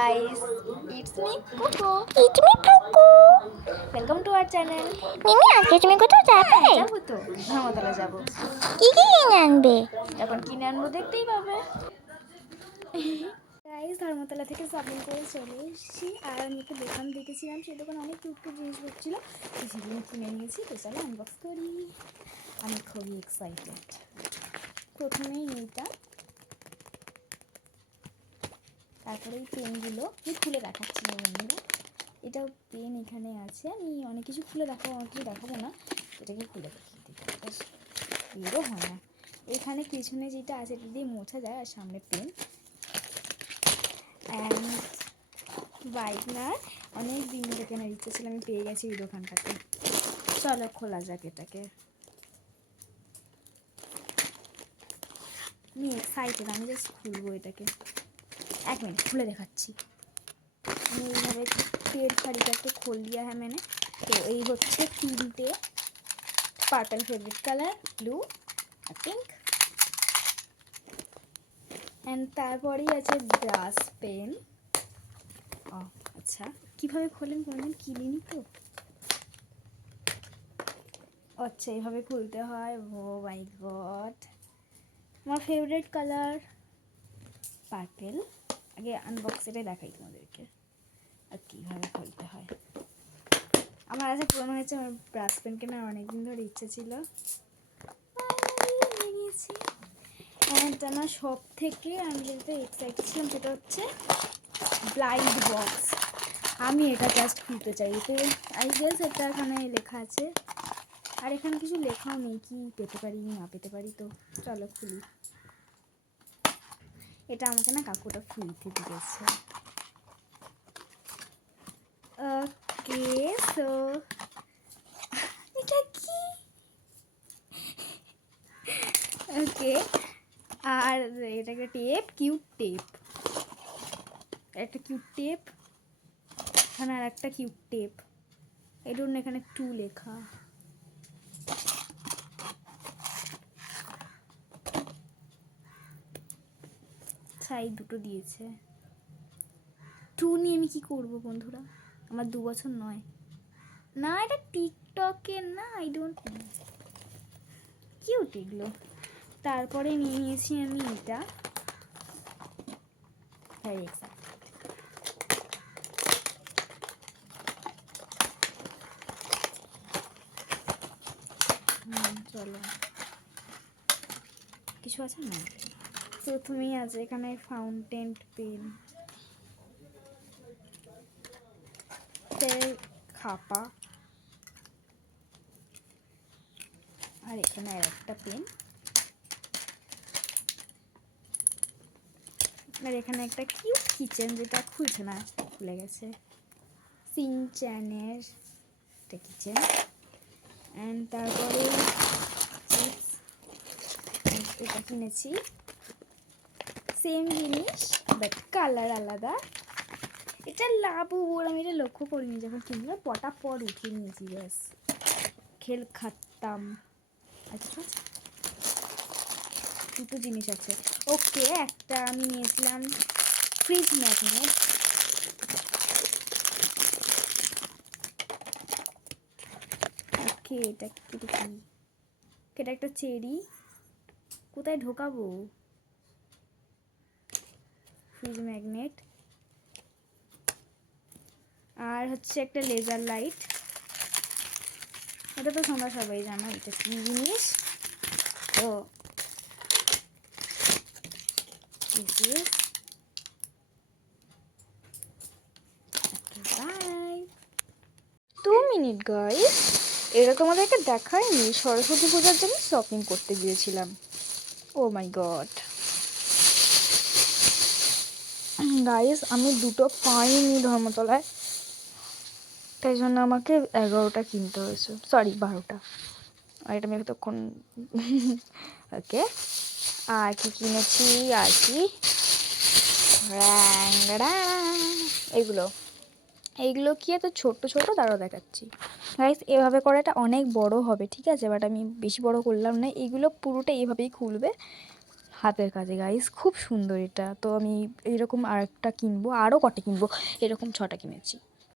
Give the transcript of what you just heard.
guys, it's me Coco. It's me, Coco. Welcome to our channel. মিমি আজকে তুমি কোথাও যাবে? যাবো তো ধর্মতলা যাবো। কি কি কিনে আনবে? এখন কিনে আনবো দেখতেই পাবে। গাইস ধর্মতলা থেকে শপিং করে চলে এসেছি আর আমি একটা দোকান দেখেছিলাম, সেই দোকানে অনেক কিউট জিনিসপত্র ছিল, সেগুলো কিনে নিয়েছি। তো চলো আনবক্স করি। আমি খুবই এক্সাইটেড। প্রথমেই এইটা, তারপরে এই পেনগুলো আমি খুলে দেখাচ্ছি না বন্ধুরা। এটাও পেন এখানে আছে। আমি অনেক কিছু খুলে দেখাবো, অনেক কিছু দেখাবো না, এটাকে খুলে দেখিয়ে দিই, বেরও হয় না। এখানে পিছনে যেটা আছে এটা দিয়ে মোছা যায়, আর সামনে পেন অ্যান্ড হোয়াইটনার। অনেক দিন ধরে কেনার ইচ্ছে ছিল, আমি পেয়ে গেছি এই দোকানটাতে। চলো খোলা যাক এটাকে। আমি এক্সাইটেড, আমি জাস্ট খুলবো এটাকে। এক মিনিট খুলে দেখাচ্ছি। আমি এইভাবে पेड़ खड़ी करके खोल लिया है मैंने। तो यही होच्छे तीनटे पार्पल फेवरेट कलर, ब्लू और पिंक। एंड तारपरेই আছে ব্রাশ পেন। ও আচ্ছা, কিভাবে খোলেন কোনদিন কিনিনি তো। আচ্ছা এইভাবে খুলতে হয়। ও মাই গড, আমার ফেভারিট কালার পার্পল। আগে আনবক্স এটা দেখাই তোমাদেরকে আর কীভাবে খুলতে হয়। আমার কাছে পুরনো হয়েছে, আমার ব্রাশ পেন কেনার অনেকদিন ধরে ইচ্ছে ছিল। নিয়েছি। অ্যান্ড আমার সব থেকে আমি যেটা এক্সাইটেড ছিলাম সেটা হচ্ছে ব্লাইন্ড বক্স। আমি এটা জাস্ট খুলতে চাই। এতে আই গেস এটা এখানে লেখা আছে, আর এখানে কিছু লেখাও নেই কি পেতে পারি না পেতে পারি। তো চলো খুলি। এটা আমাকে না কাকুটা ফ্রিতে দিয়েছে। ওকে, সো এটা কি? ওকে, আর এটা একটা টেপ, কিউট টেপ, একটা কিউট টেপ, এখানে আর একটা কিউট টেপ। এই জন্য এখানে 2 লেখা। সাইড দুটো দিয়েছে। 2 নিয়ে আমি কি করব বন্ধুরা? আমার 2 বছর নয় না, এটা টিকটকের না, আই ডোন্ট নো। কিউট এগুলো। তারপরে নিয়ে নিয়েছি আমি এটা। Very excited. চলো, কিছু আছে না? প্রথমেই আছে এখানে ফাউন্টেন পেন, খাপা, আর এখানে আর একটা পেন, আর এখানে একটা কিউট কিচেন যেটা খুলছে না, খুলে গেছে। সিনচ্যানের একটা কিচেন। অ্যান্ড তারপরে এটা কিনেছি, সেম জিনিস বাট কালার আলাদা। এটা লাবু ওর, আমি এটা লক্ষ্য করিনি যখন কিনলাম, পটাপট উঠিয়ে নিয়েছি, ব্যাস খেল খাতাম। আচ্ছা দুটো জিনিস আছে। ওকে, একটা আমি নিয়েছিলাম ফ্রিজ ম্যাগনেট। ওকে, এটা কি? এটা একটা চেরি, কোথায় ঢোকাবো? Fridge magnet. আর হচ্ছে একটা লেজার লাইট। এটা তো তোমরা সবাই জানো এটা কি জিনিস। তো বাই। 2 মিনিট গাইস, এটা তোমাদেরকে দেখায়নি। সরস্বতী পূজার জন্য শপিং করতে গিয়েছিলাম। ও মাই গড গাইস, আমি দুটো পাইনি ধর্মতলায়, তাই জন্য আমাকে 11টা কিনতে হয়েছে, সরি 12টা। আর এটা আমি এতক্ষণ ওকে। আর কি কিনেছি, আর কি এইগুলো এইগুলো কি এত ছোট ছোট, তারও দেখাচ্ছি গাইস। এভাবে করে এটা অনেক বড় হবে, ঠিক আছে, বাট আমি বেশি বড় করলাম না। এইগুলো পুরোটা এইভাবেই খুলবে, হাতের কাজে গাইস, খুব সুন্দর এটা। তো আমি এরকম আরেকটা কিনবো, আরও কটা কিনবো, এরকম 6টা কিনেছি।